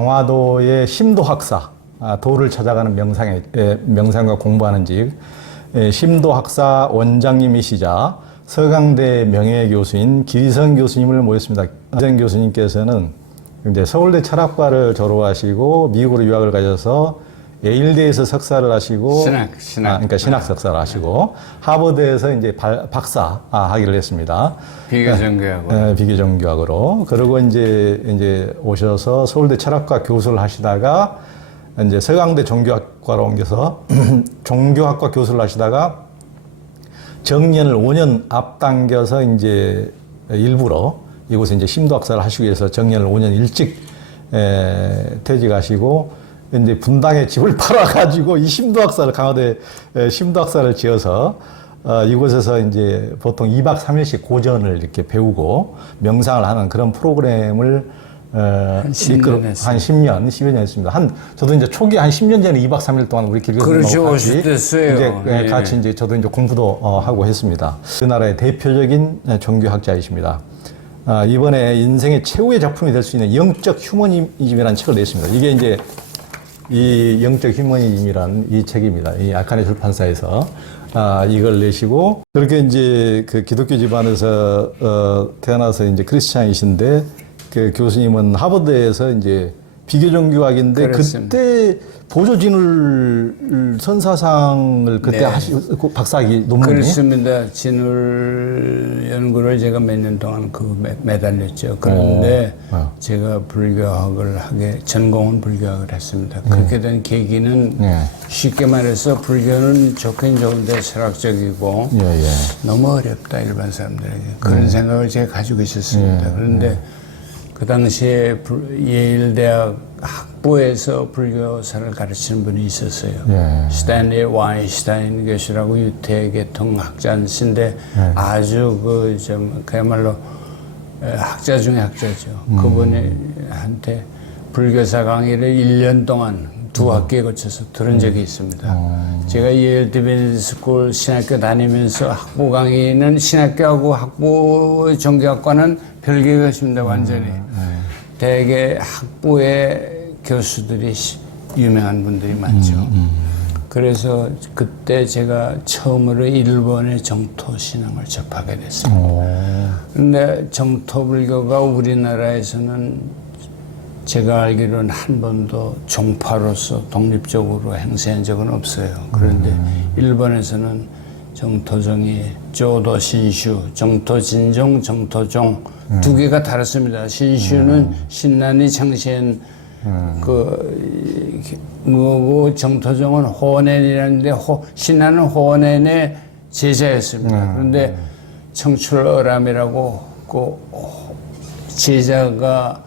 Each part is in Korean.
강화도의 심도학사, 도를 찾아가는 명상과 공부하는 직, 심도학사 원장님이시자 서강대 명예교수인 기리성 교수님을 모셨습니다. 기리성 교수님께서는 이제 서울대 철학과를 졸업하시고 미국으로 유학을 가셔서 예일대에서 석사를 하시고 그러니까 신학 석사를 하시고 하버드에서 이제 박사 학위를 했습니다. 비교정교학으로. 비교정교학으로. 그리고 이제 오셔서 서울대 철학과 교수를 하시다가 이제 서강대 종교학과로 옮겨서 종교학과 교수를 하시다가 정년을 5년 앞당겨서 이제 일부러 이곳에 이제 심도학사를 하시기 위해서 정년을 5년 일찍 퇴직하시고 이제 분당에 집을 팔아가지고 이 심도학사를 강화도에 심도학사를 지어서 이곳에서 이제 보통 2박 3일씩 고전을 이렇게 배우고 명상을 하는 그런 프로그램을 한 10년, 10여 년 했습니다. 저도 이제 초기 한 10년 전에 2박 3일 동안 우리 그렇죠. 같이 됐어요. 이제 같이 이제 저도 이제 공부도 하고 했습니다. 그 나라의 대표적인 종교학자이십니다. 이번에 인생의 최후의 작품이 될 수 있는 영적 휴머니즘이라는 책을 냈습니다. 이게 이제 이 영적 휴머니즘이라는 이 책입니다. 이 아카네 출판사에서 이걸 내시고 그렇게 이제 그 기독교 집안에서 태어나서 이제 크리스찬이신데 그 교수님은 하버드에서 이제 비교정교학인데 그렇습니다. 그때 보조진울 선사상을 그때 하시고 박사학위 논문이 그렇습니다. 진울 연구를 제가 몇 년 동안 매달렸죠. 그런데 제가 불교학을 전공은 불교학을 했습니다. 그렇게 된 계기는 쉽게 말해서 불교는 좋긴 좋은데 철학적이고 너무 어렵다 일반 사람들에게 그런 생각을 제가 가지고 있었습니다. 그런데 그 당시에 예일대학 학부에서 불교사를 가르치는 분이 있었어요. 스탠리 와인슈타인 교수라고 유태계통 학자신데 아주 그야말로 학자 중에 학자죠. 그분한테 불교사 강의를 1년 동안 2학기에 거쳐서 들은 적이 있습니다. 제가 예일 디비니티 스쿨 신학교 다니면서 학부 강의는 신학교하고 학부 종교학과는 별개가 있습니다. 완전히. 대개 학부의 교수들이 유명한 분들이 많죠. 그래서 그때 제가 처음으로 일본의 정토신앙을 접하게 됐습니다. 그런데 정토불교가 우리나라에서는 제가 알기로는 한 번도 종파로서 독립적으로 행세한 적은 없어요. 그런데 일본에서는 정토종이 조도 신슈, 정토진종, 정토종 두 개가 다릅니다. 신슈는 신난이 창시한 그거고 정토종은 호넨이라는데 신난은 호넨의 제자였습니다. 그런데 청출어람이라고 그 제자가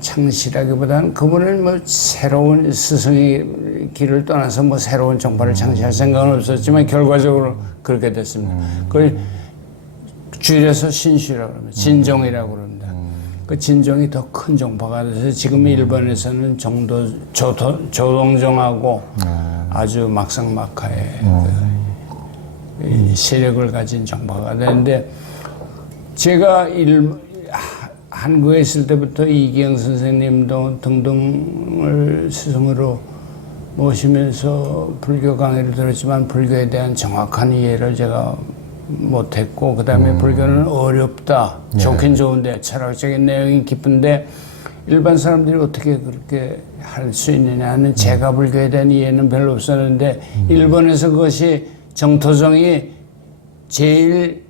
창시라기보다는 그분은 뭐 새로운 스승의 길을 떠나서 뭐 새로운 정파를 창시할 생각은 없었지만 결과적으로 그렇게 됐습니다. 그걸 줄여서 신슈라고 합니다. 진종이라고 그럽니다. 그 진종이 더 큰 종파가 돼서 지금 일본에서는 조동종하고 아주 막상막하의 세력을 가진 종파가 되는데 제가 한국에 있을 때부터 이기영 선생님도 등등을 스승으로 모시면서 불교 강의를 들었지만 불교에 대한 정확한 이해를 제가 못했고 그 다음에 불교는 어렵다. 좋긴 좋은데 철학적인 내용이 깊은데 일반 사람들이 어떻게 그렇게 할 수 있느냐는 제가 불교에 대한 이해는 별로 없었는데 일본에서 그것이 정토종이 제일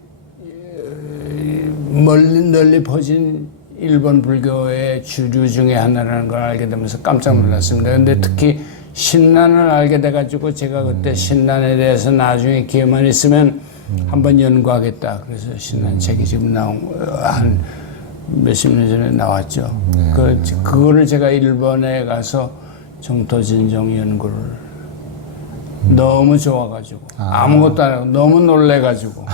널리 퍼진 일본 불교의 주류 중에 하나라는 걸 알게 되면서 깜짝 놀랐습니다. 근데 특히 신난을 알게 돼가지고 제가 그때 신난에 대해서 나중에 기회만 있으면 한번 연구하겠다. 그래서 신난 책이 지금 한 몇십 년 전에 나왔죠. 그거를 제가 일본에 가서 정토진종 연구를 너무 좋아가지고 아무것도 안 하고 너무 놀래가지고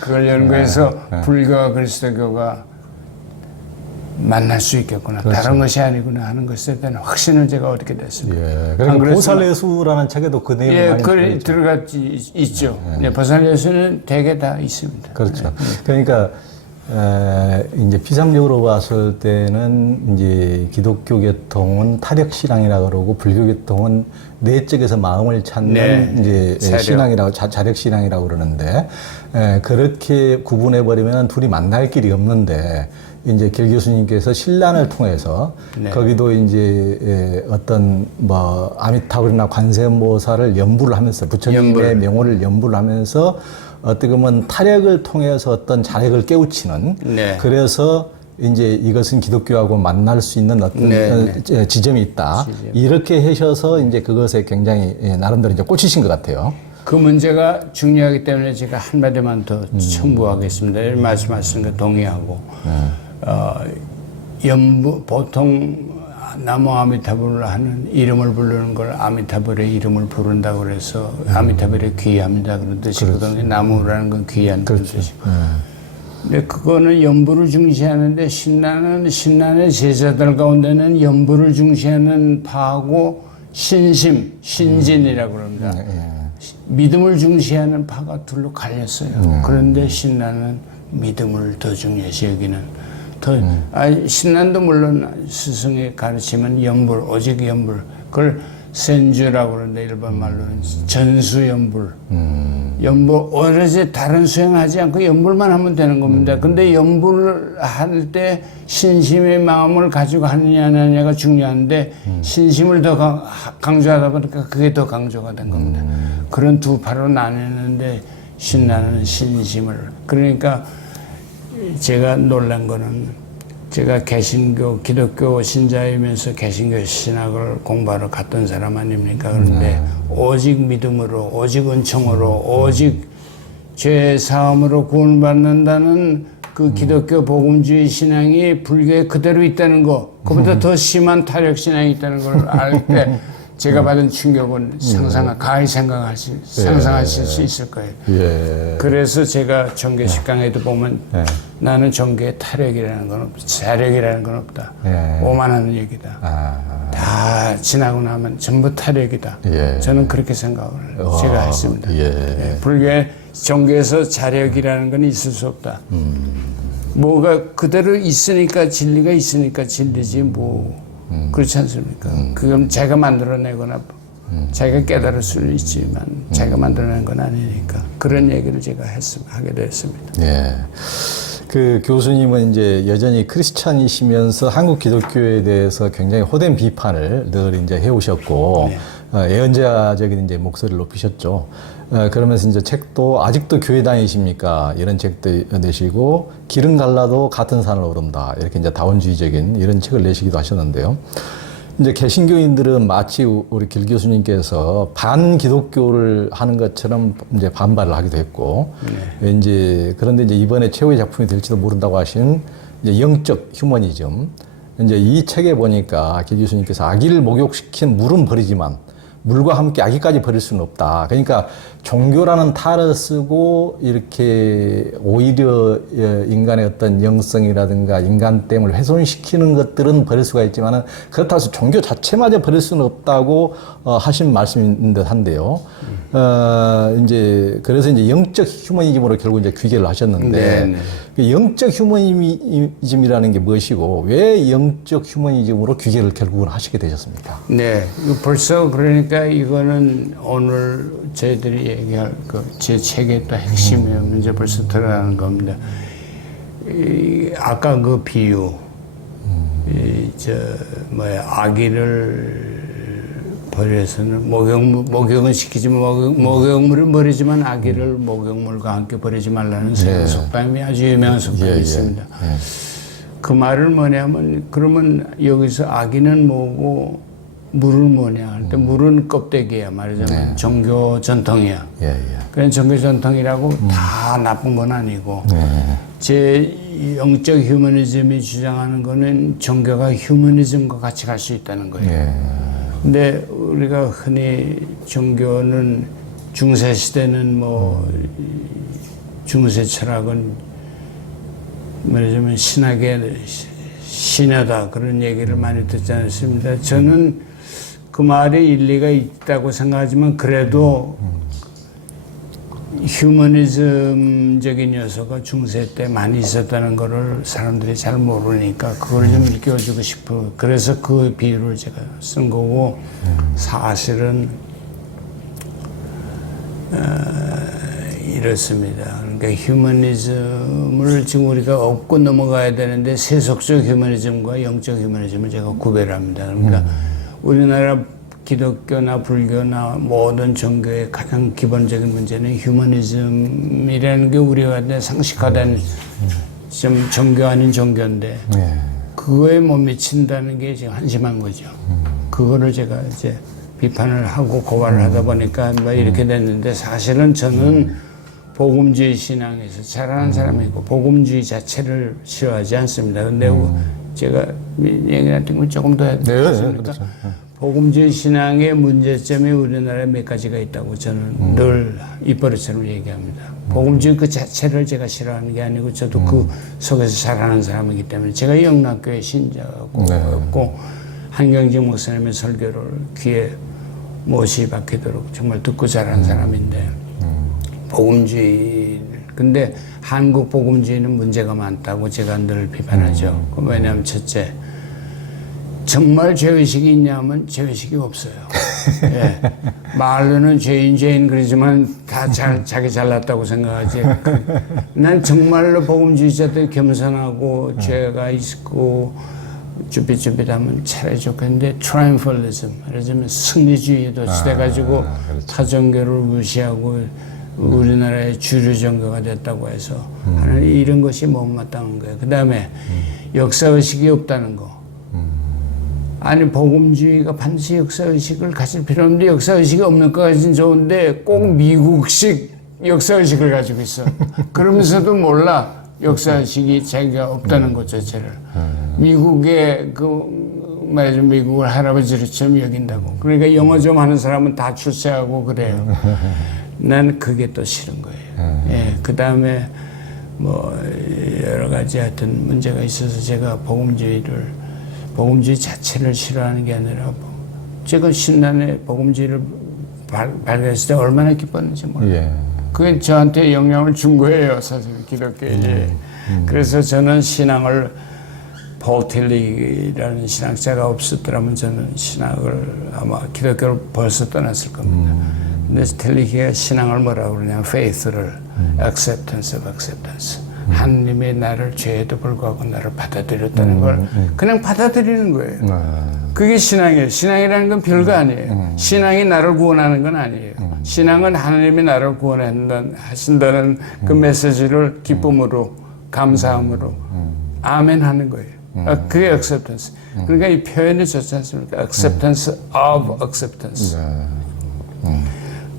그걸 연구해서 불교와 그리스도교가 만날 수 있겠구나. 그렇죠. 다른 것이 아니구나 하는 것에 대한 확신을 제가 얻게 됐습니다. 그리고 보살예수라는 책에도 그 내용이 많이 들어가 있죠. 보살예수는 대개 다 있습니다. 그렇죠. 그러니까 이제 비상적으로 봤을 때는 이제 기독교 계통은 타력 신앙이라 그러고 불교 계통은 내적에서 마음을 찾는 네. 이제 자력. 신앙이라고 자력 신앙이라고 그러는데 그렇게 구분해 버리면 둘이 만날 길이 없는데 이제 길 교수님께서 신란을 통해서 네. 거기도 이제 어떤 뭐 아미타불이나 관세음보살을 연부를 하면서 부처님의 명호를 연부를 하면서 어떻게 보면 타력을 통해서 어떤 자력을 깨우치는 네. 그래서 이제 이것은 기독교하고 만날 수 있는 어떤 네, 지점이 있다. 지점. 이렇게 하셔서 이제 그것에 굉장히 나름대로 이제 꽂히신 것 같아요. 그 문제가 중요하기 때문에 제가 한마디만 더 첨부하겠습니다. 말씀하신 거 동의하고 연부 보통 나무 아미타불을 하는 이름을 부르는 걸 아미타불의 이름을 부른다고 그래서 아미타불의 귀합니다 그런 뜻이거든요. 나무라는 건 귀한 뜻이고. 근데 그거는 연부를 중시하는데 신난의 제자들 가운데는 연부를 중시하는 파하고 신진이라고 그럽니다. 믿음을 중시하는 파가 둘로 갈렸어요. 그런데 신난은 믿음을 더 중요시 여기는 신난도 물론 스승의 가르침은 연불, 오직 연불. 그걸 센주라고 그러는데 일반 말로는 전수연불. 연불, 오로지 다른 수행하지 않고 연불만 하면 되는 겁니다. 근데 연불을 할 때 신심의 마음을 가지고 하느냐 안 하느냐가 중요한데 신심을 더 강조하다 보니까 그게 더 강조가 된 겁니다. 그런 두 파로 나뉘는데 신나는 신심을. 그러니까 제가 놀란 거는 제가 개신교, 기독교 신자이면서 개신교 신학을 공부하러 갔던 사람 아닙니까? 그런데 오직 믿음으로, 오직 은총으로, 오직 죄 사함으로 구원받는다는 그 기독교 복음주의 신앙이 불교에 그대로 있다는 거, 그보다 더 심한 타력 신앙이 있다는 걸 알 때 제가 받은 충격은 가히 상상하실 수 있을 거예요. 그래서 제가 정계 10강에도 보면 나는 정계에 타력이라는 건 없다. 자력이라는 건 없다. 오만하는 얘기다. 다 지나고 나면 전부 타력이다. 저는 그렇게 생각을 제가 했습니다. 불교의 정계에서 자력이라는 건 있을 수 없다. 뭐가 그대로 있으니까 진리가 있으니까 진리지 뭐. 그렇지 않습니까? 그건 자기가 만들어내거나 자기가 깨달을 수는 있지만 자기가 만들어낸 건 아니니까 그런 얘기를 제가 하게 됐습니다. 그 교수님은 이제 여전히 크리스찬이시면서 한국 기독교에 대해서 굉장히 호된 비판을 늘 이제 해오셨고 예언자적인 이제 목소리를 높이셨죠. 그러면서 이제 책도 아직도 교회 다니십니까? 이런 책도 내시고 길은 갈라도 같은 산을 오른다. 이렇게 이제 다원주의적인 이런 책을 내시기도 하셨는데요. 이제 개신교인들은 마치 우리 길 교수님께서 반기독교를 하는 것처럼 이제 반발을 하기도 했고, 이제 그런데 이제 이번에 최후의 작품이 될지도 모른다고 하신 이제 영적 휴머니즘. 이제 이 책에 보니까 길 교수님께서 아기를 목욕시킨 물은 버리지만 물과 함께 아기까지 버릴 수는 없다. 그러니까 종교라는 탈을 쓰고 이렇게 오히려 인간의 어떤 영성이라든가 인간됨을 훼손시키는 것들은 버릴 수가 있지만은 그렇다고 해서 종교 자체마저 버릴 수는 없다고 하신 말씀인 듯 한데요. 이제 그래서 이제 영적 휴머니즘으로 결국 이제 귀결을 하셨는데 그 영적 휴머니즘이라는 게 무엇이고 왜 영적 휴머니즘으로 귀결을 결국은 하시게 되셨습니까? 네, 벌써 그러니까 이거는 오늘 저희들이 얘기할 제 책의 또 핵심이 이제 벌써 들어가는 겁니다. 아까 그 비유, 아기를 버려서는 목욕은 시키지만 목욕물을 버리지만 아기를 목욕물과 함께 버리지 말라는 속담이 아주 유명한 속담이 있습니다. 그 말은 뭐냐면 그러면 여기서 아기는 뭐고 물은 뭐냐 할 때 물은 껍데기야 말하자면 종교 전통이야. 그런 종교 전통이라고 다 나쁜 건 아니고 제 영적 휴머니즘이 주장하는 거는 종교가 휴머니즘과 같이 갈 수 있다는 거예요. 근데 우리가 흔히 종교는 중세 시대는 중세 철학은 말하자면 신학의 신여다 그런 얘기를 많이 듣지 않습니다. 저는 그 말에 일리가 있다고 생각하지만 그래도 휴머니즘적인 요소가 중세 때 많이 있었다는 거를 사람들이 잘 모르니까 그걸 좀 일깨워주고 싶어. 그래서 그 비유를 제가 쓴 거고 사실은 이렇습니다. 그러니까 휴머니즘을 지금 우리가 업고 넘어가야 되는데 세속적 휴머니즘과 영적 휴머니즘을 제가 구별합니다. 그러니까 우리나라 기독교나 불교나 모든 종교의 가장 기본적인 문제는 휴머니즘이라는 게 우리가 상식화된 좀 종교 아닌 종교인데 그거에 못 미친다는 게 지금 한심한 거죠. 그거를 제가 이제 비판을 하고 고발을 하다 보니까 뭐 이렇게 됐는데 사실은 저는 복음주의 신앙에서 자라는 사람이고 복음주의 자체를 싫어하지 않습니다. 근데 제가 얘기했던 건 조금 더 해야 되겠습니까? 그렇죠. 복음주의 신앙의 문제점이 우리나라에 몇 가지가 있다고 저는 늘 입버릇처럼 얘기합니다. 복음주의 그 자체를 제가 싫어하는 게 아니고 저도 그 속에서 자라는 사람이기 때문에 제가 영락교회 신자고 한경직 목사님의 설교를 귀에 못이 박히도록 정말 듣고 자란 사람인데 복음주의 근데 한국 복음주의는 문제가 많다고 제가 늘 비판하죠. 왜냐하면 첫째 정말 죄의식이 있냐면 죄의식이 없어요. 예. 말로는 죄인 그러지만 다 자기 잘났다고 생각하지. 난 정말로 복음주의자들 겸손하고 죄가 있고 쭈삣쭈삣하면 차라리 좋겠는데 트라이엄펄리즘, 말하자면 승리주의도 시대가지고 타종교를 무시하고 우리나라의 주류 종교가 됐다고 해서 하는 이런 것이 못마땅한 거예요. 그 다음에 역사의식이 없다는 거. 아니 복음주의가 반드시 역사의식을 가질 필요 없는데 역사의식이 없는 것까지는 좋은데 꼭 미국식 역사의식을 가지고 있어. 그러면서도 몰라 역사의식이 자기가 없다는 것 자체를. 미국의 말하자면 미국을 할아버지처럼 여긴다고. 그러니까 영어 좀 하는 사람은 다 출세하고 그래요. 난 그게 또 싫은 거예요. 예, 그 다음에 뭐 여러 가지 하여튼 문제가 있어서 제가 복음주의 자체를 싫어하는 게 아니라 제가 신난의 복음주의를 발견했을 때 얼마나 기뻤는지 몰라요. 그게 저한테 영향을 준 거예요, 사실 기독교에. 그래서 저는 신앙을 폴 틸리라는 신학자가 없었더라면 저는 신학을 아마 기독교를 벌써 떠났을 겁니다. 근데 틸리가 신앙을 뭐라고 그러냐면 faith를 acceptance of acceptance. 하나님의 나를 죄에도 불구하고 나를 받아들였다는 걸 그냥 받아들이는 거예요. 그게 신앙이에요. 신앙이라는 건 별거 아니에요. 신앙이 나를 구원하는 건 아니에요. 신앙은 하나님이 나를 구원하신다는 그 메시지를 기쁨으로 감사함으로 아멘 하는 거예요. 그게 acceptance. 그러니까 이 표현이 좋지 않습니까? acceptance of acceptance.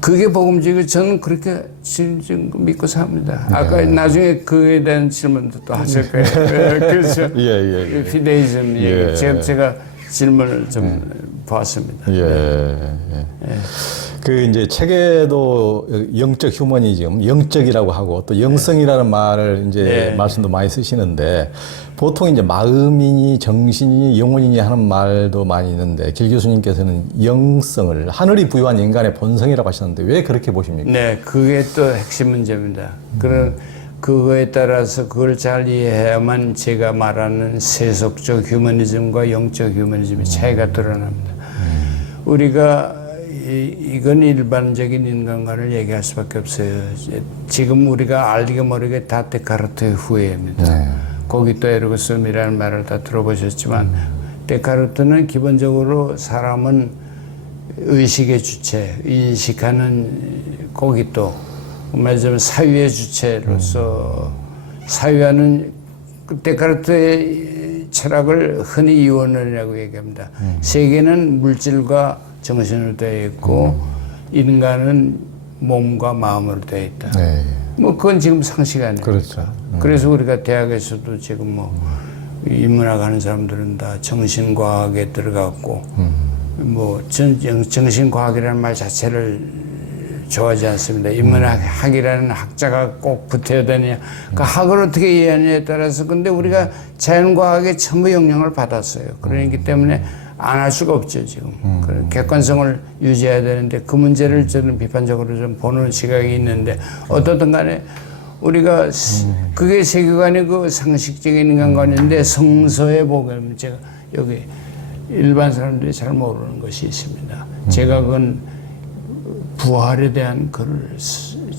그게 복음주의고 저는 그렇게 지금 믿고 삽니다. 아까 나중에 그에 대한 질문도 또 하실 거예요. 그렇죠. 피데이즘 얘기. 제가 질문을 좀 보았습니다. 그 이제 책에도 영적 휴머니즘, 영적이라고 하고 또 영성이라는 말을 이제 말씀도 많이 쓰시는데 보통 이제 마음이니 정신이니 영혼이니 하는 말도 많이 있는데 길 교수님께서는 영성을 하늘이 부여한 인간의 본성이라고 하시는데 왜 그렇게 보십니까? 네, 그게 또 핵심 문제입니다. 그거에 따라서 그걸 잘 이해해야만 제가 말하는 세속적 휴머니즘과 영적 휴머니즘의 차이가 드러납니다. 우리가 이건 일반적인 인간관을 얘기할 수밖에 없어요. 지금 우리가 알게 모르게 다 데카르트의 후예입니다. 거기 또 에르고스움이라는 말을 다 들어보셨지만 데카르트는 기본적으로 사람은 의식의 주체, 인식하는 거기 또 말하자면 사유의 주체로서 사유하는 데카르트의 철학을 흔히 이원론이라고 얘기합니다. 세계는 물질과 정신으로 되어 있고 인간은 몸과 마음으로 되어 있다. 뭐 그건 지금 상식 아니에요. 그렇죠. 그래서 우리가 대학에서도 지금 뭐 인문학 하는 사람들은 다 정신과학에 들어갔고 뭐 정신과학이라는 말 자체를 좋아하지 않습니다. 인문학이라는 학자가 꼭 붙어야 되느냐. 그 학을 어떻게 이해하느냐에 따라서 근데 우리가 자연과학에 전부 영향을 받았어요. 그러기 때문에 안 할 수가 없죠, 지금. 그런 객관성을 유지해야 되는데 그 문제를 저는 비판적으로 좀 보는 시각이 있는데 어떻든 간에 우리가 그게 세계관의 그 상식적인 인간관인데 성서에 보면 제가 여기 일반 사람들이 잘 모르는 것이 있습니다. 제가 그건 부활에 대한 글을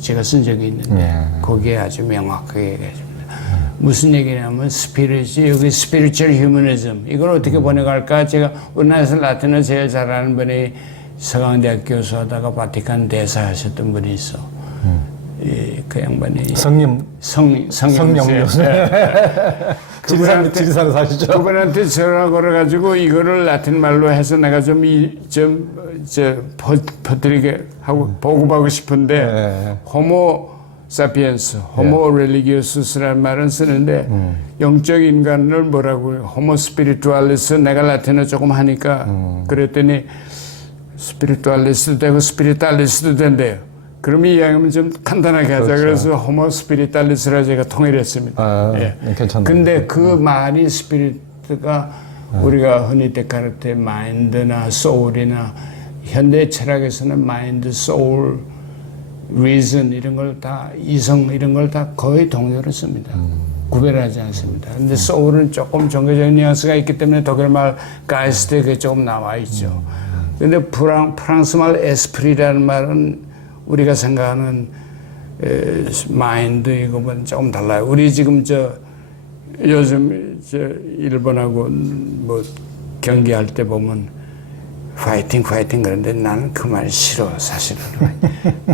제가 쓴 적이 있는데 거기에 아주 명확하게 얘기했습니다. 무슨 얘기냐면 여기 스피리추얼 휴머니즘 이걸 어떻게 번역할까? 제가 우리나라에서 라틴어 제일 잘하는 분이 서강대학 교수하다가 바티칸 대사 하셨던 분이 있어. 그 양반이 성령 교수. 지리산에 사시죠? 그분한테 전화 걸어가지고 이거를 라틴 말로 해서 내가 퍼뜨리게 하고 보고하고 싶은데 호모 사피엔스, 호모 렐리기오스라는 말은 쓰는데 영적 인간을 뭐라고 호모 스피리투알리스 내가 라틴어 조금 하니까 그랬더니 스피리투알리스도 되고 스피리탈리스도 된대요. 그럼 이야기하면 좀 간단하게 하자. 그렇죠. 그래서 호모 스피리탈리스라 제가 통일했습니다. 예. 괜찮네. 근데 그 말이 스피리트가 우리가 흔히 데카르트의 마인드나 소울이나 현대 철학에서는 마인드, 소울, 리즌 이런 걸 다 이성 이런 걸 다 거의 동료로 씁니다. 구별하지 않습니다. 근데 소울은 조금 종교적인 뉘앙스가 있기 때문에 독일 말 가이스트에 그게 조금 나와 있죠. 근데 프랑스 말 에스프리라는 말은 우리가 생각하는 마인드 이거는 조금 달라요. 우리 지금 요즘 일본하고 뭐 경기할 때 보면 파이팅 그런데 나는 그 말 싫어 사실은.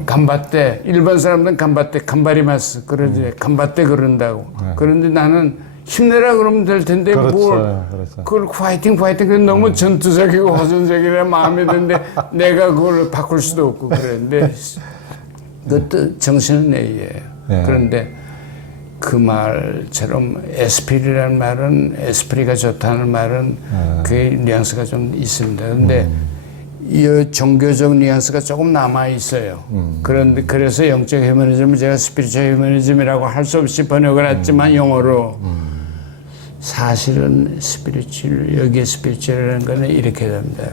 간바떼 일본 사람들은 간바리마스 그러지 간바떼 그런다고. 그런데 나는 힘내라 그러면 될 텐데 그걸 파이팅 그래 너무 전투적이고 호전적이라 마음에 드는데 내가 그걸 바꿀 수도 없고 그랬는데 그것도 정신은 내예요. 그런데 그 말처럼 에스피리라는 말은 에스프리가 좋다는 말은 그 뉘앙스가 좀 있습니다. 그런데 이 종교적 뉘앙스가 조금 남아 있어요. 그런데 그래서 영적 휴머니즘을 제가 스피리추얼 휴머니즘이라고 할 수 없이 번역을 했지만 영어로 사실은 여기에 스피리추얼이라는 거는 이렇게 됩니다.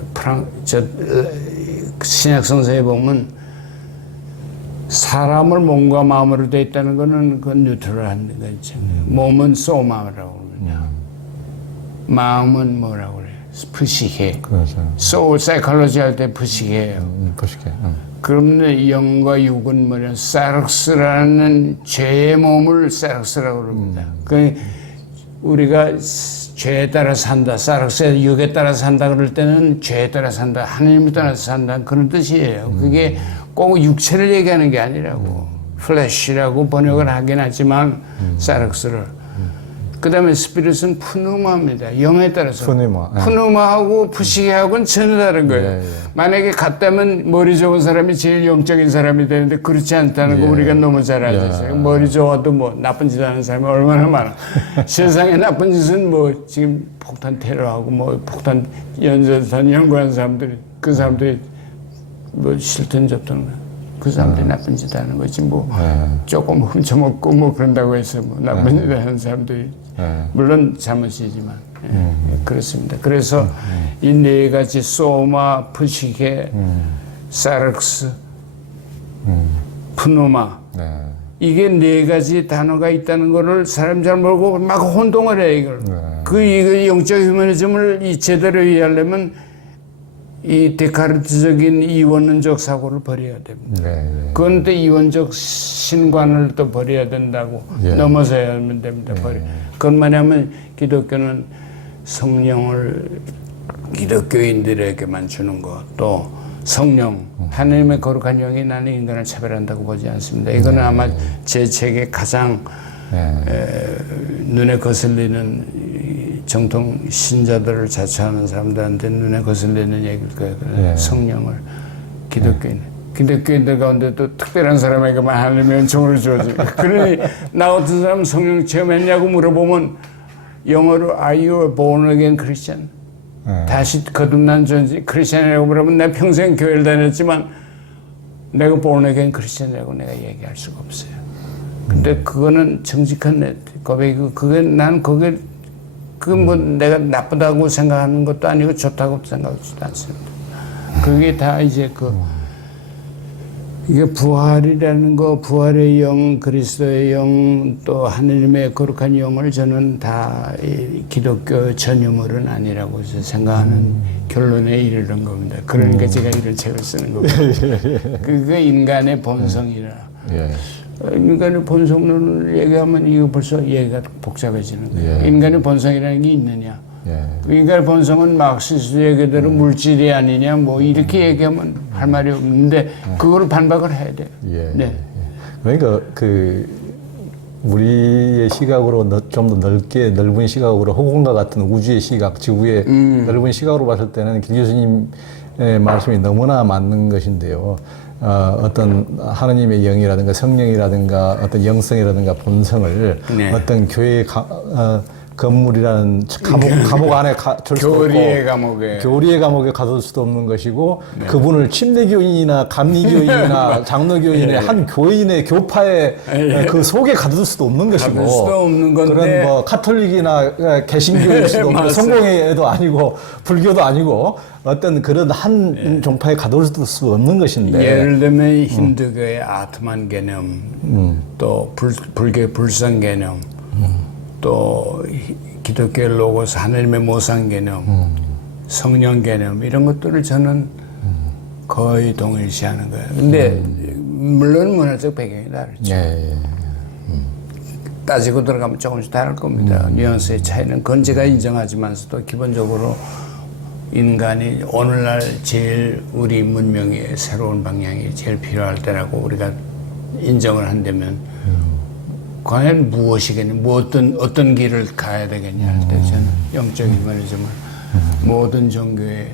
신약 성서에 보면 사람을 몸과 마음으로 되어 있다는 거는 그건 뉴트럴한 거죠. 몸은 소마라고 그러냐. 마음은 뭐라고 그래요? 푸시해. 그렇죠. 소울 사이콜로지 할 때 푸시해요. 푸시해. 그러면 영과 육은 뭐냐? 사륵스라는 죄의 몸을 사륵스라고 그럽니다. 그 우리가 죄에 따라 산다. 사륵스의 육에 따라 산다 그럴 때는 죄에 따라 산다. 하나님에 따라 산다. 그런 뜻이에요. 그게 꼭 육체를 얘기하는 게 아니라고. 플래시라고 번역을 하긴 하지만 사륵스를. 그 다음에 스피릿은 푸누마입니다. 영에 따라서. 푸누마하고 푸시게하고는 전혀 다른 거예요. 만약에 같다면 머리 좋은 사람이 제일 영적인 사람이 되는데 그렇지 않다는 거 우리가 너무 잘 알죠. 머리 좋아도 뭐 나쁜 짓 하는 사람이 얼마나 많아. 세상에 나쁜 짓은 뭐 지금 폭탄 테러하고 뭐 폭탄 연쇄탄 연구하는 사람들이 그 사람들이 뭐 실튼 접든 그 사람들이 나쁜 짓 하는 거지 뭐 조금 훔쳐먹고 뭐 그런다고 해서 뭐 나쁜 짓 하는 사람들이 물론 잘못이지만 그렇습니다. 그래서 이 네 가지 소마, 푸시게, 사륵스, 푸노마 이게 네 가지 단어가 있다는 거를 사람 잘 모르고 막 혼동을 해 이걸. 이 영적 휴머니즘을 이 제대로 이해하려면 이 데카르트적인 이원론적 사고를 버려야 됩니다. 그런데 이원적 신관을 또 버려야 된다고 넘어서야 하면 됩니다. 그것만 하면 기독교는 성령을 기독교인들에게만 주는 것, 또 성령, 하나님의 거룩한 영이 나는 인간을 차별한다고 보지 않습니다. 이거는 아마 제 책의 가장 눈에 거슬리는 정통 신자들을 자처하는 사람들한테 눈에 거슬리는 얘기일 거예요. 성령을 기독교인들 가운데 또 특별한 사람에게만 하나님의 은총을 주어지. 그러니 나 같은 사람 성령 체험했냐고 물어보면 영어로 Are you a born again Christian? 다시 거듭난 존재 크리스찬이라고 물어보면 내 평생 교회를 다녔지만 내가 born again 크리스천이라고 내가 얘기할 수가 없어요. 근데 그거는 정직한 고백이고 그게 뭐 내가 나쁘다고 생각하는 것도 아니고 좋다고 생각하지도 않습니다. 그게 다 이제 이게 부활이라는 거, 부활의 영, 그리스도의 영, 또 하느님의 거룩한 영을 저는 다 기독교 전유물은 아니라고 생각하는 결론에 이르는 겁니다. 그러니까 제가 이런 책을 쓰는 겁니다. 그게 인간의 본성이라. 인간의 본성론을 얘기하면 이거 벌써 얘기가 복잡해지는 거예요. 인간의 본성이라는 게 있느냐. 인간의 본성은 마르크스 얘기대로 물질이 아니냐 뭐 이렇게 얘기하면 할 말이 없는데 그걸 반박을 해야 돼요. 네. 그러니까 우리의 시각으로 좀 더 넓은 시각으로 허공과 같은 우주의 시각, 지구의 넓은 시각으로 봤을 때는 김 교수님의 말씀이 너무나 맞는 것인데요. 어떤 하느님의 영이라든가 성령이라든가 어떤 영성이라든가 본성을 어떤 교회의 건물이라는 감옥 안에 줄 수도 없고 교리의 감옥에 가둘 수도 없는 것이고 그분을 침례교인이나 감리교인이나 장로교인의 한 교인의 교파의 그 속에 가둘 수도 없는 것이고 그런 뭐 카톨릭이나 개신교일 수도 없고 성공회도 아니고 불교도 아니고 어떤 그런 한 종파에 가둘 수 없는 것인데 예를 들면 힌두교의 아트만 개념 또 불교의 불성 개념 또 기독교의 로고스 하나님의 모상 개념, 성령 개념 이런 것들을 저는 거의 동일시하는 거예요. 근데 물론 문화적 배경이 다르죠. 따지고 들어가면 조금씩 다를 겁니다. 뉘앙스의 차이는 그건 제가 인정하지만서도 기본적으로 인간이 오늘날 제일 우리 문명의 새로운 방향이 제일 필요할 때라고 우리가 인정을 한다면 과연 무엇이겠냐, 어떤 길을 가야 되겠냐 할 때 저는 영적인 말이지만 모든 종교의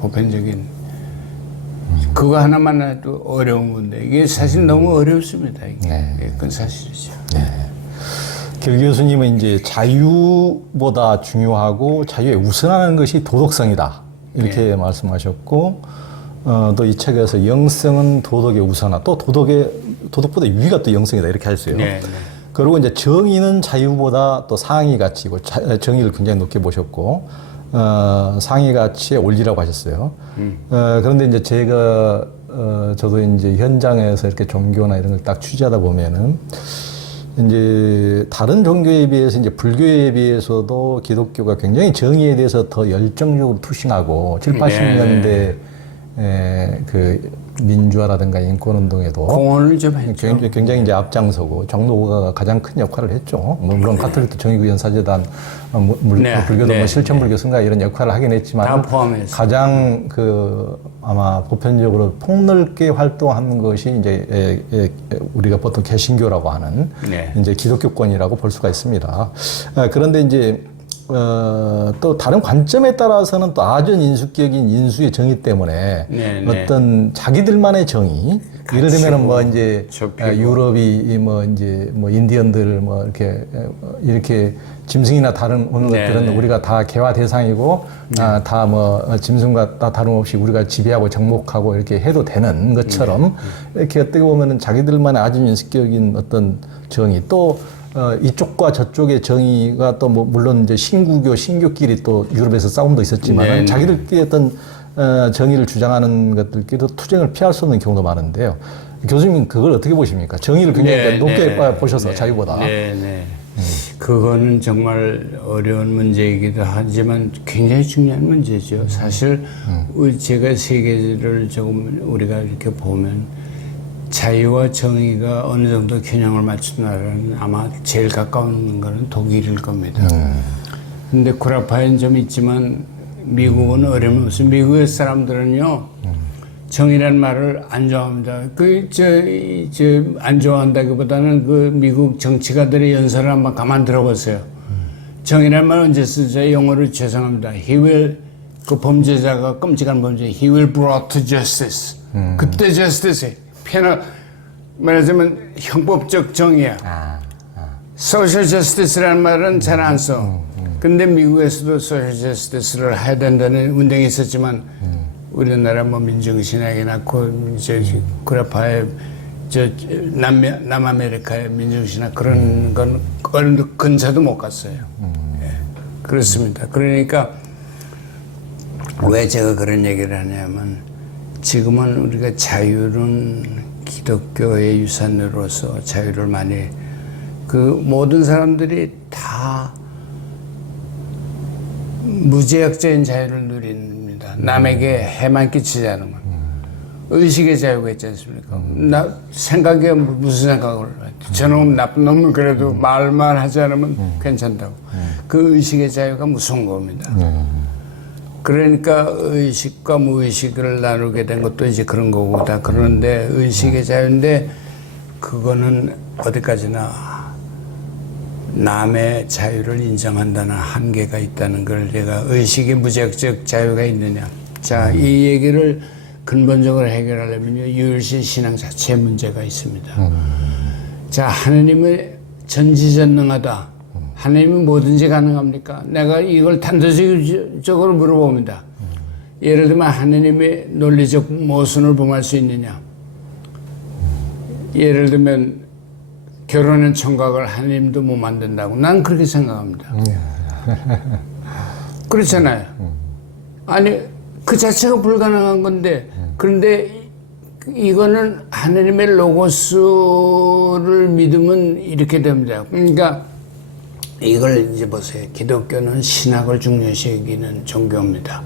보편적인 그거 하나만 해도 어려운 건데 이게 사실 너무 어렵습니다. 그건 사실이죠. 길 교수님은 이제 자유보다 중요하고 자유에 우선하는 것이 도덕성이다 이렇게 말씀하셨고 또 이 책에서 영성은 도덕에 우선하다 또 도덕보다 위가 또 영성이다 이렇게 하셨어요. 그리고 이제 정의는 자유보다 또 상위 가치고 정의를 굉장히 높게 보셨고 상위 가치의 원리라고 하셨어요. 그런데 이제 제가 저도 이제 현장에서 이렇게 종교나 이런 걸 딱 취재하다 보면은 이제 다른 종교에 비해서 이제 불교에 비해서도 기독교가 굉장히 정의에 대해서 더 열정적으로 투신하고 7, 80년대 그 민주화라든가 인권운동에도 공헌을 좀 했죠. 굉장히 이제 앞장서고 종로가 가장 큰 역할을 했죠. 물론 카톨릭도 정의구현사재단, 불교도 뭐 실천불교승가 이런 역할을 하긴 했지만 가장 아마 보편적으로 폭넓게 활동하는 것이 이제 우리가 보통 개신교라고 하는 이제 기독교권이라고 볼 수가 있습니다. 그런데 이제 또 다른 관점에 따라서는 또 아전인수격인 인수의 정의 때문에 어떤 자기들만의 정의, 예를 들면은 뭐 이제 유럽이 뭐 이제 뭐 인디언들 뭐 이렇게 짐승이나 다른 어느 것들은 우리가 다 개화 대상이고 다 뭐 짐승과 다 다름없이 우리가 지배하고 정복하고 이렇게 해도 되는 것처럼 이렇게 어떻게 보면은 자기들만의 아전인수격인 어떤 정의 또 이쪽과 저쪽의 정의가 또 뭐 물론 이제 신구교, 신교끼리 또 유럽에서 싸움도 있었지만 자기들끼리 어떤 정의를 주장하는 것들끼리도 투쟁을 피할 수 없는 경우도 많은데요. 교수님 그걸 어떻게 보십니까? 정의를 굉장히 높게 보셔서 자유보다. 그거는 정말 어려운 문제이기도 하지만 굉장히 중요한 문제죠. 사실 제가 세계를 조금 우리가 이렇게 보면 자유와 정의가 어느 정도 균형을 맞춘 나라는 아마 제일 가까운 거는 독일일 겁니다. 근데 구라파엔 좀 있지만 미국은 어려움이 없어요. 미국의 사람들은요, 정의라는 말을 안 좋아합니다. 안 좋아한다기보다는 그 미국 정치가들의 연설을 한번 가만 들어보세요. 정의라는 말 언제 쓰죠? 영어로 죄송합니다. 그 범죄자가 끔찍한 범죄, he will brought to justice. 그때 justice. 말하자면 형법적 정의야. social justice라는 말은 잘 안 써. 근데 미국에서도 social justice를 해야 된다는 운동이 있었지만 우리나라 뭐 민중신학이나 구라파의 남아메리카의 민중신학 그런 건 어느 근처도 못 갔어요. 예, 그렇습니다. 그러니까 왜 제가 그런 얘기를 하냐면 지금은 우리가 자유는 기독교의 유산으로서 자유를 많이 그 모든 사람들이 다 무제약적인 자유를 누립니다. 남에게 해만 끼치지 않으면. 의식의 자유가 있지 않습니까? 나 생각에 무슨 생각을 저놈 나쁜 놈은 그래도 말만 하지 않으면 괜찮다고. 그 의식의 자유가 무서운 겁니다. 그러니까 의식과 무의식을 나누게 된 것도 이제 그런 거고 다 그러는데 의식의 자유인데 그거는 어디까지나 남의 자유를 인정한다는 한계가 있다는 걸 제가 의식의 무제약적 자유가 있느냐. 자, 이 얘기를 근본적으로 해결하려면요, 유일신 신앙 자체에 문제가 있습니다. 자, 하느님은 전지전능하다. 하느님은 뭐든지 가능합니까? 내가 이걸 단도직입적으로 물어봅니다. 예를 들면 하느님의 논리적 모순을 범할 수 있느냐? 예를 들면 결혼의 청각을 하느님도 못 만든다고. 난 그렇게 생각합니다. 그렇잖아요. 아니, 그 자체가 불가능한 건데, 그런데 이거는 하느님의 로고스를 믿으면 이렇게 됩니다. 그러니까 이걸 이제 보세요. 기독교는 신학을 중요시 여기는 종교입니다.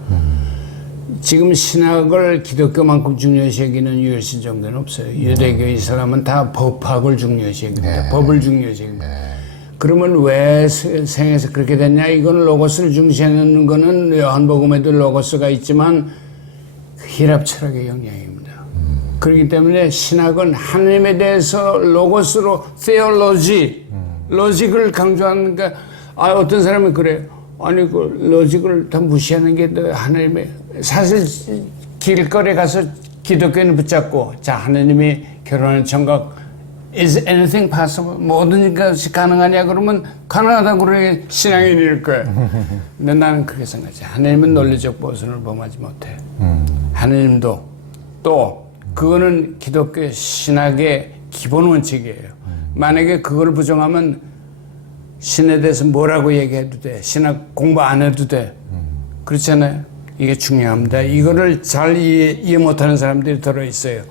지금 신학을 기독교만큼 중요시 여기는 유일신 종교는 없어요. 유대교, 이슬람은 다 법학을 중요시 여깁니다. 법을 중요시 여깁니다. 그러면 왜 생에서 그렇게 됐냐? 이건 로고스를 중시하는 거는 요한복음에도 로고스가 있지만 힐랍 철학의 영향입니다. 그렇기 때문에 신학은 하나님에 대해서 로고스로 theology, 로직을 강조하니까 어떤 사람이 그래요. 아니 그 로직을 다 무시하는 게 하나님의 사실 길거리 가서 기독교인을 붙잡고 자 하나님이 결혼의 청각 is anything possible 모든 것이 가능하냐 그러면 가능하다고 그러게 신앙인일 거예요. 근데 나는 그렇게 생각하지. 하나님은 논리적 모순을 범하지 못해. 하나님도 또 그거는 기독교 신학의 기본 원칙이에요. 만약에 그걸 부정하면 신에 대해서 뭐라고 얘기해도 돼. 신학 공부 안 해도 돼. 그렇잖아요. 이게 중요합니다. 이거를 잘 이해 못하는 사람들이 들어있어요.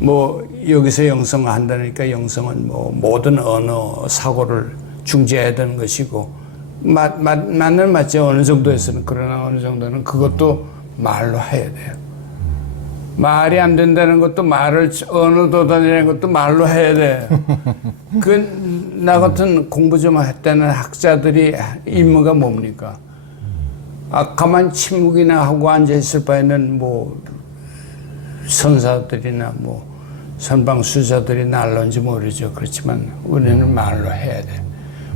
뭐 여기서 영성을 한다니까 영성은 뭐 모든 언어 사고를 중재해야 되는 것이고 맞는 맞죠. 어느 정도에서는. 그러나 어느 정도는 그것도 말로 해야 돼요. 말이 안 된다는 것도 말을 언어 도단이라는 것도 말로 해야 돼. 나 같은 공부 좀 했다는 학자들이 임무가 뭡니까? 가만 침묵이나 하고 앉아 있을 바에는 뭐 선사들이나 뭐 선방수자들이 날런지 모르죠. 그렇지만 우리는 말로 해야 돼.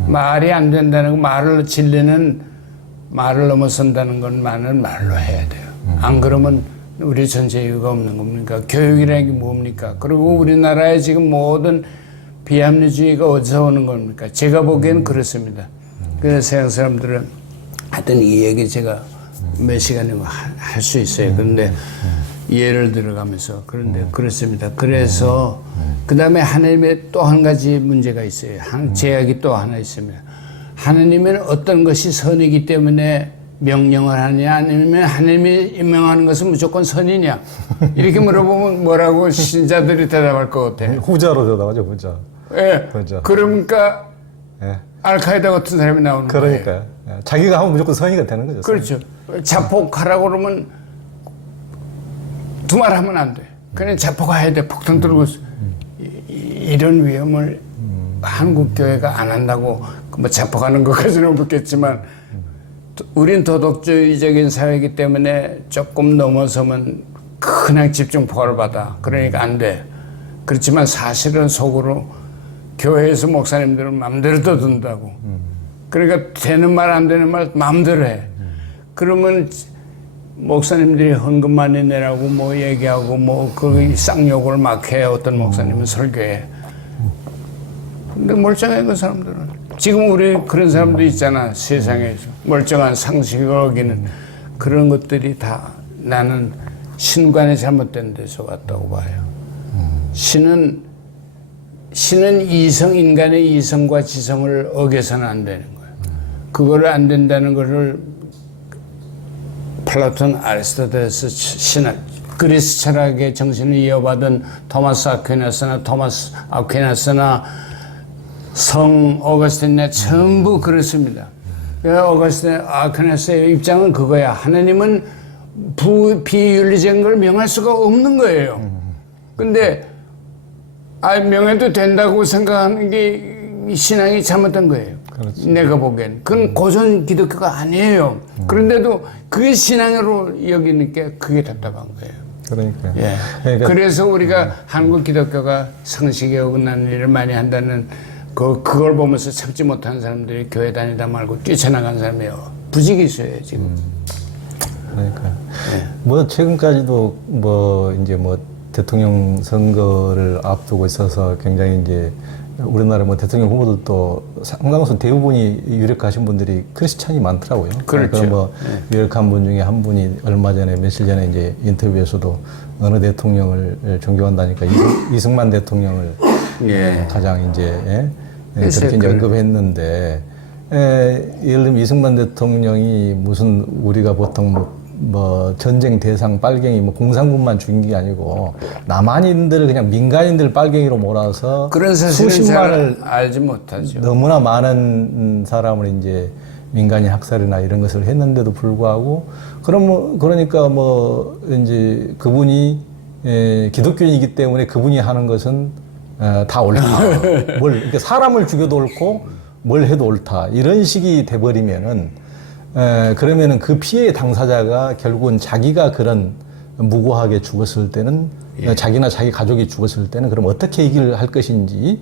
말이 안 된다는 거, 말을 진리는 말을 넘어선다는 것만은 말로 해야 돼요. 안 그러면 우리 전체 이유가 없는 겁니까? 교육이라는 게 뭡니까? 그리고 우리나라의 지금 모든 비합리주의가 어디서 오는 겁니까? 제가 보기에는 그렇습니다. 그래서 서양 사람들은 하여튼 이 얘기 제가 몇 시간이면 할 수 있어요. 그런데 예를 들어가면서 그런데 그렇습니다. 그래서 그 다음에 하나님의 또 한 가지 문제가 있어요. 제약이 또 하나 있습니다. 하나님은 어떤 것이 선이기 때문에 명령을 하느냐 아니면 하나님이 임명하는 것은 무조건 선이냐 이렇게 물어보면 뭐라고 신자들이 대답할 것 같아요. 후자로 대답하죠. 후자. 예. 후자. 그러니까 예. 알카에다 같은 사람이 나오는 거예요. 그러니까요. 예. 자기가 하면 무조건 선의가 되는 거죠. 그렇죠. 자폭하라고 그러면 두 말 하면 안 돼. 그냥 자폭해야 돼. 폭탄 들고 이런 위험을 한국 교회가 안 한다고 뭐 자폭하는 것까지는 없겠지만 우린 도덕주의적인 사회이기 때문에 조금 넘어서면 그냥 집중포화를 받아. 그러니까 안 돼. 그렇지만 사실은 속으로 교회에서 목사님들은 마음대로 떠든다고. 그러니까 되는 말 안 되는 말 마음대로 해. 그러면 목사님들이 헌금 많이 내라고 뭐 얘기하고 뭐 그 쌍욕을 막 해. 어떤 목사님은 설교해. 근데 멀쩡해 그 사람들은. 지금 우리 그런 사람도 있잖아. 세상에서 멀쩡한 상식을 어기는 그런 것들이 다 나는 신관이 잘못된 데서 왔다고 봐요. 신은 인간의 이성과 지성을 어겨서는 안 되는 거예요. 그거를 안 된다는 것을 플라톤, 아리스토텔레스 신학, 그리스 철학의 정신을 이어받은 토마스 아퀴나스나 성 어거스틴네 전부 그렇습니다. 어거스틴 아퀴나스의 입장은 그거야. 하나님은 비윤리적인 걸 명할 수가 없는 거예요. 근데 명해도 된다고 생각하는 게 신앙이 잘못된 거예요. 그렇지. 내가 보기엔. 그건 고전 기독교가 아니에요. 그런데도 그게 신앙으로 여기는 게 그게 답답한 거예요. 그러니까요. 예. 그러니까, 그래서 우리가 한국 기독교가 상식에 어긋나는 일을 많이 한다는 그걸 보면서 참지 못하는 사람들이 교회 다니다 말고 뛰쳐나간 사람이 부직이 있어요, 지금. 그러니까요. 뭐 최근까지도 이제 대통령 선거를 앞두고 있어서 굉장히 이제 우리나라 대통령 후보들도 상당수 대부분이 유력하신 분들이 크리스찬이 많더라고요. 그렇죠. 유력한 분 중에 한 분이 얼마 전에 며칠 전에 이제 인터뷰에서도 어느 대통령을 존경한다니까 이승만 대통령을 가장 이제 그렇게 이제 언급했는데 예를 들면 이승만 대통령이 무슨 우리가 보통 전쟁 대상 빨갱이 공산군만 죽인 게 아니고 남한인들 그냥 민간인들 빨갱이로 몰아서 그런 사실은 수십만을 알지 못하죠. 너무나 많은 사람을 이제 민간인 학살이나 이런 것을 했는데도 불구하고 그러니까 이제 그분이 기독교인이기 때문에 그분이 하는 것은 다 옳다. 그러니까 사람을 죽여도 옳고 뭘 해도 옳다. 이런 식이 돼버리면은 그러면은 그 피해의 당사자가 결국은 자기가 그런 무고하게 죽었을 때는 자기나 자기 가족이 죽었을 때는 그럼 어떻게 얘기를 할 것인지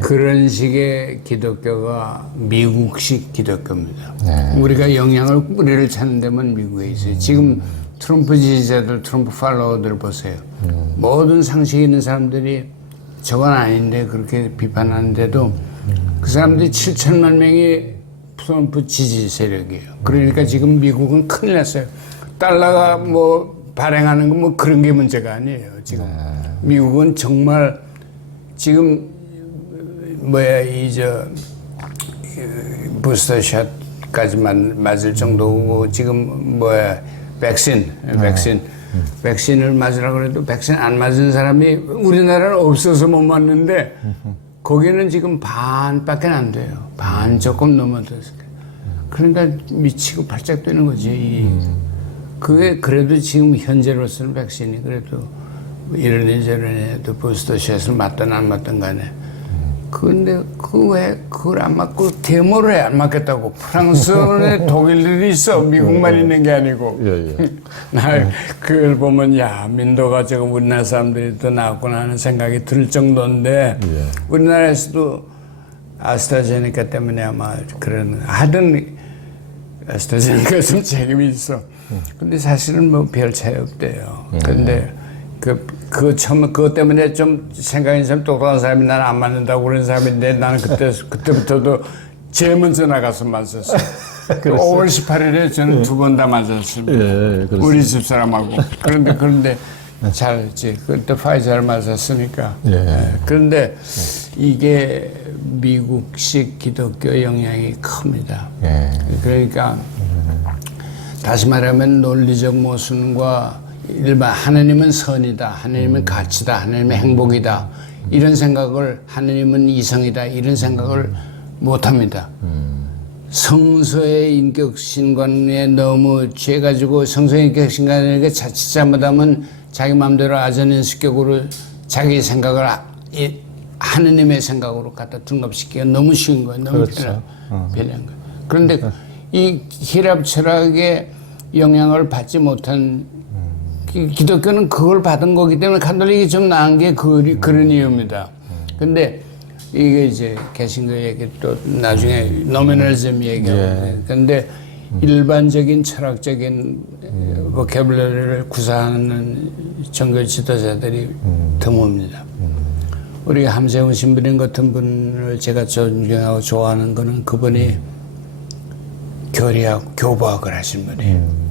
그런 식의 기독교가 미국식 기독교입니다. 우리가 영향을 뿌리를 찾는 데만 미국에 있어요. 지금 트럼프 지지자들, 트럼프 팔로워들 보세요. 모든 상식이 있는 사람들이 저건 아닌데 그렇게 비판하는데도 그 사람들이 7천만 명이 트럼프 지지 세력이에요. 그러니까 지금 미국은 큰일 났어요. 달러가 발행하는 건 그런 게 문제가 아니에요. 지금 미국은 정말 지금 부스터샷까지만 맞을 정도고 지금 백신을 맞으라고 해도 백신 안 맞은 사람이 우리나라는 없어서 못 맞는데 거기는 지금 반밖에 안 돼요. 반 조금 넘어졌어요. 그러니까 미치고 발작 뛰는 거지. 그게 그래도 지금 현재로서는 백신이 그래도 이러니 저러니 또 부스터샷을 맞든 안 맞든 간에. 그런데 왜 그걸 안 맞고 데모를 해 안 맞겠다고. 프랑스에 독일들이 있어. 미국만 있는 게 아니고. 나 그걸 보면 민도가 저거 우리나라 사람들이 더 나았구나 하는 생각이 들 정도인데 우리나라에서도 아스트라제네카 때문에 아마 하여튼 아스트라제네카 좀 책임이 있어. 근데 사실은 별 차이 없대요. 근데 그것 때문에 좀 생각이 좀 똑똑한 사람이 나는 안 맞는다고 그런 사람인데 나는 그때부터도 제일 먼저 나가서 맞았어요. 5월 18일에 저는 2번 다 맞았습니다. 우리 집사람하고. 그런데 잘했지. 그때 파이자를 맞았으니까. 그런데 이게 미국식 기독교 영향이 큽니다. 그러니까 다시 말하면 논리적 모순과 일반 하나님은 선이다, 하나님은 가치다, 하나님은 행복이다 이런 생각을 하나님은 이성이다 이런 생각을 못합니다. 성서의 인격신관에 너무 취해가지고 성서의 인격신관에게 자칫 잘못하면 자기 마음대로 아전인수격으로 자기 생각을 하느님의 생각으로 갖다 둔갑시키기가 너무 쉬운 거예요. 너무 편한 거예요. 그런데 이 히랍 철학의 영향을 받지 못한 기독교는 그걸 받은 거기 때문에 가톨릭이 좀 나은 게 그런 이유입니다. 근데 이게 이제 개신교 얘기 또 나중에 노미널즘 얘기하고 근데 일반적인 철학적인 보캐블러리를 구사하는 종교 지도자들이 드뭅니다. 우리 함세훈 신부님 같은 분을 제가 존경하고 좋아하는 거는 그분이 교리학, 교부학을 하신 분이에요.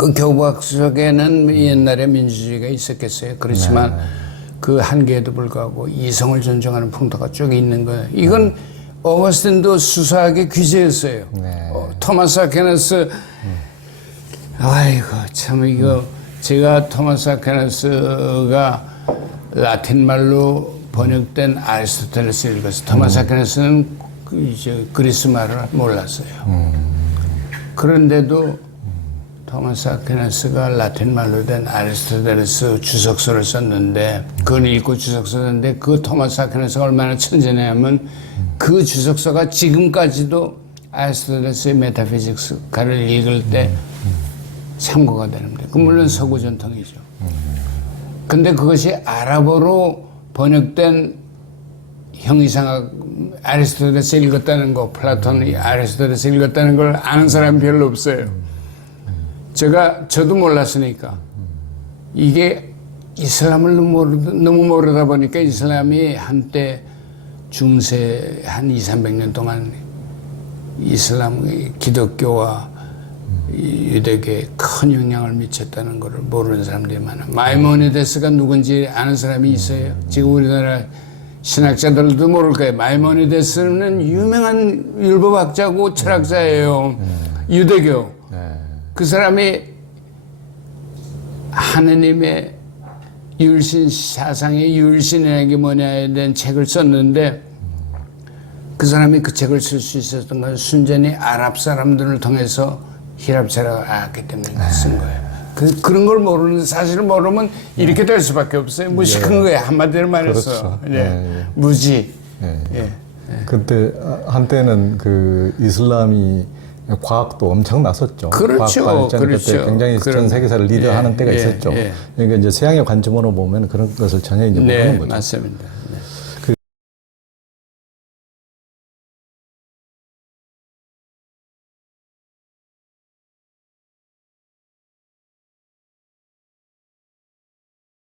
그 교과학 속에는 옛날에 민주주의가 있었겠어요. 그렇지만 그 한계에도 불구하고 이성을 존중하는 풍토가 쭉 있는 거예요. 이건 어거스틴도 수사하게 규제했어요. 토마스 아퀴나스 아이고 참 이거 제가 토마스 아퀴나스가 라틴 말로 번역된 아리스토텔레스 읽었어요. 토마스 아퀴나스는 그리스 말을 몰랐어요. 그런데도 토마스 아퀴나스가 라틴 말로 된 아리스토텔레스 주석서를 썼는데 그걸 읽고 주석서 썼는데 그 토마스 아퀴나스가 얼마나 천재냐면 그 주석서가 지금까지도 아리스토텔레스의 메타피직스가를 읽을 때 참고가 되는데 그 물론 서구 전통이죠. 근데 그것이 아랍어로 번역된 형이상학 아리스토텔레스 읽었다는 거, 플라톤이 아리스토텔레스 읽었다는 걸 아는 사람이 별로 없어요. 저도 몰랐으니까. 이게 이슬람을 너무 모르다 보니까 이슬람이 한때 중세 한 200~300년 동안 이슬람, 기독교와 유대교에 큰 영향을 미쳤다는 것을 모르는 사람들이 많아. 마이모니데스가 누군지 아는 사람이 있어요. 지금 우리나라 신학자들도 모를 거예요. 마이모니데스는 유명한 율법학자고 철학자예요. 유대교. 그 사람이 하느님의 율신, 사상의 율신이라는 게 뭐냐에 대한 책을 썼는데 그 사람이 그 책을 쓸 수 있었던 건 순전히 아랍 사람들을 통해서 히랍 철학을 알았기 때문에 쓴 거예요. 그런 걸 모르는, 사실을 모르면 이렇게 될 수밖에 없어요. 무식한 거예요. 한마디로 말해서. 그렇죠. 무지. 그때 한때는 그 이슬람이 과학도 엄청 났었죠. 그렇죠. 과학 발전 그렇죠. 그때 굉장히 전 세계사를 리드하는 때가 있었죠. 그러니까 이제 서양의 관점으로 보면 그런 것을 전혀 이제 모르는 거죠. 맞습니다.